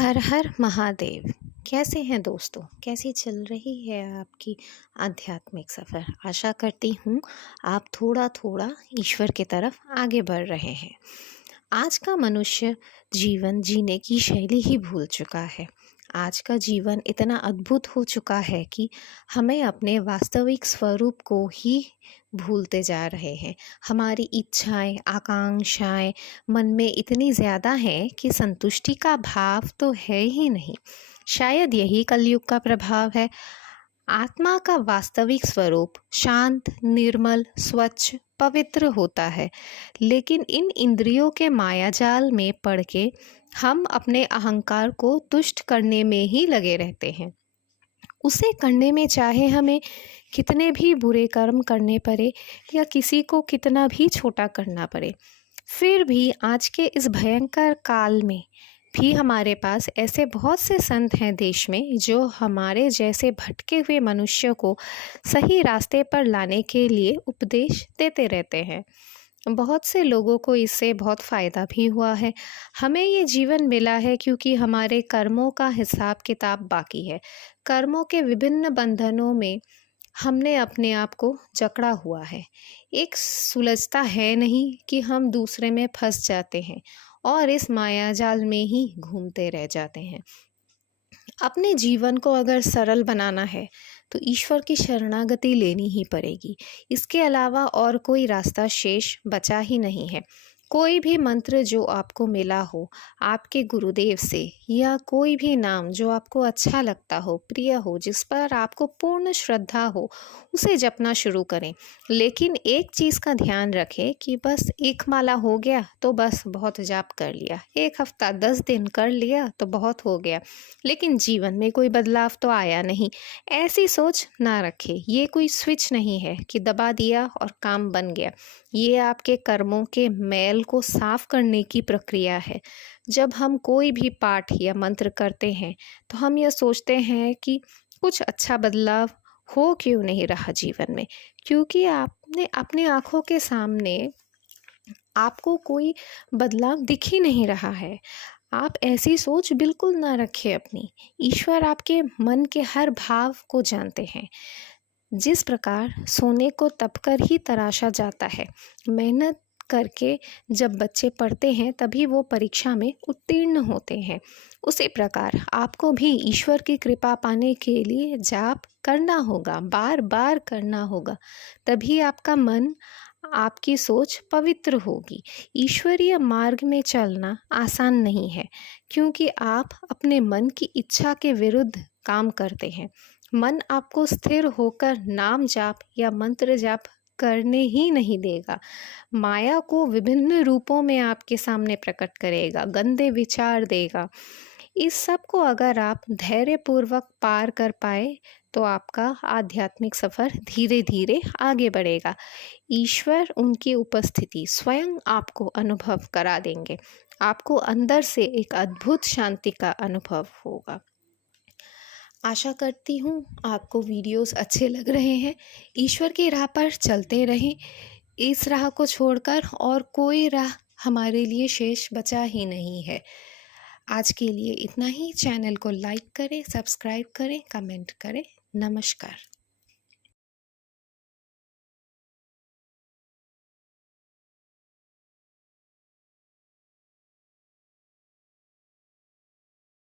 हर हर महादेव। कैसे हैं दोस्तों? कैसी चल रही है आपकी आध्यात्मिक सफ़र? आशा करती हूँ आप थोड़ा थोड़ा ईश्वर की तरफ आगे बढ़ रहे हैं। आज का मनुष्य जीवन जीने की शैली ही भूल चुका है। आज का जीवन इतना अद्भुत हो चुका है कि हमें अपने वास्तविक स्वरूप को ही भूलते जा रहे हैं। हमारी इच्छाएं, आकांक्षाएं मन में इतनी ज़्यादा हैं कि संतुष्टि का भाव तो है ही नहीं। शायद यही कलयुग का प्रभाव है। आत्मा का वास्तविक स्वरूप शांत, निर्मल, स्वच्छ, पवित्र होता है, लेकिन इन इंद्रियों के मायाजाल में पड़ के हम अपने अहंकार को तुष्ट करने में ही लगे रहते हैं। उसे करने में चाहे हमें कितने भी बुरे कर्म करने पड़े या किसी को कितना भी छोटा करना पड़े, फिर भी आज के इस भयंकर काल में भी हमारे पास ऐसे बहुत से संत हैं देश में जो हमारे जैसे भटके हुए मनुष्य को सही रास्ते पर लाने के लिए उपदेश देते रहते हैं। बहुत से लोगों को इससे बहुत फ़ायदा भी हुआ है। हमें ये जीवन मिला है क्योंकि हमारे कर्मों का हिसाब किताब बाकी है। कर्मों के विभिन्न बंधनों में हमने अपने आप को जकड़ा हुआ है। एक सुलझता है नहीं कि हम दूसरे में फंस जाते हैं और इस मायाजाल में ही घूमते रह जाते हैं। अपने जीवन को अगर सरल बनाना है तो ईश्वर की शरणागति लेनी ही पड़ेगी। इसके अलावा और कोई रास्ता शेष बचा ही नहीं है। कोई भी मंत्र जो आपको मिला हो आपके गुरुदेव से, या कोई भी नाम जो आपको अच्छा लगता हो, प्रिय हो, जिस पर आपको पूर्ण श्रद्धा हो, उसे जपना शुरू करें। लेकिन एक चीज़ का ध्यान रखें कि बस एक माला हो गया तो बस बहुत जाप कर लिया, एक हफ्ता 10 दिन कर लिया तो बहुत हो गया, लेकिन जीवन में कोई बदलाव तो आया नहीं। ऐसी सोच ना रखें। ये कोई स्विच नहीं है कि दबा दिया और काम बन गया। ये आपके कर्मों के मैल को साफ करने की प्रक्रिया है। जब हम कोई भी पाठ या मंत्र करते हैं तो हम यह सोचते हैं कि कुछ अच्छा बदलाव हो क्यों नहीं रहा जीवन में, क्योंकि आपने अपनी आंखों के सामने आपको कोई बदलाव दिख ही नहीं रहा है। आप ऐसी सोच बिल्कुल ना रखें अपनी। ईश्वर आपके मन के हर भाव को जानते हैं। जिस प्रकार सोने को तपकर ही तराशा जाता है, मेहनत करके जब बच्चे पढ़ते हैं तभी वो परीक्षा में उत्तीर्ण होते हैं, उसी प्रकार आपको भी ईश्वर की कृपा पाने के लिए जाप करना होगा, बार बार करना होगा। तभी आपका मन, आपकी सोच पवित्र होगी। ईश्वरीय मार्ग में चलना आसान नहीं है, क्योंकि आप अपने मन की इच्छा के विरुद्ध काम करते हैं। मन आपको स्थिर होकर नाम जाप या मंत्र जाप करने ही नहीं देगा। माया को विभिन्न रूपों में आपके सामने प्रकट करेगा, गंदे विचार देगा। इस सब को अगर आप धैर्यपूर्वक पार कर पाए तो आपका आध्यात्मिक सफ़र धीरे धीरे आगे बढ़ेगा। ईश्वर, उनकी उपस्थिति स्वयं आपको अनुभव करा देंगे। आपको अंदर से एक अद्भुत शांति का अनुभव होगा। आशा करती हूँ आपको वीडियोस अच्छे लग रहे हैं। ईश्वर की राह पर चलते रहें। इस राह को छोड़कर और कोई राह हमारे लिए शेष बचा ही नहीं है। आज के लिए इतना ही। चैनल को लाइक करें, सब्सक्राइब करें, कमेंट करें। नमस्कार।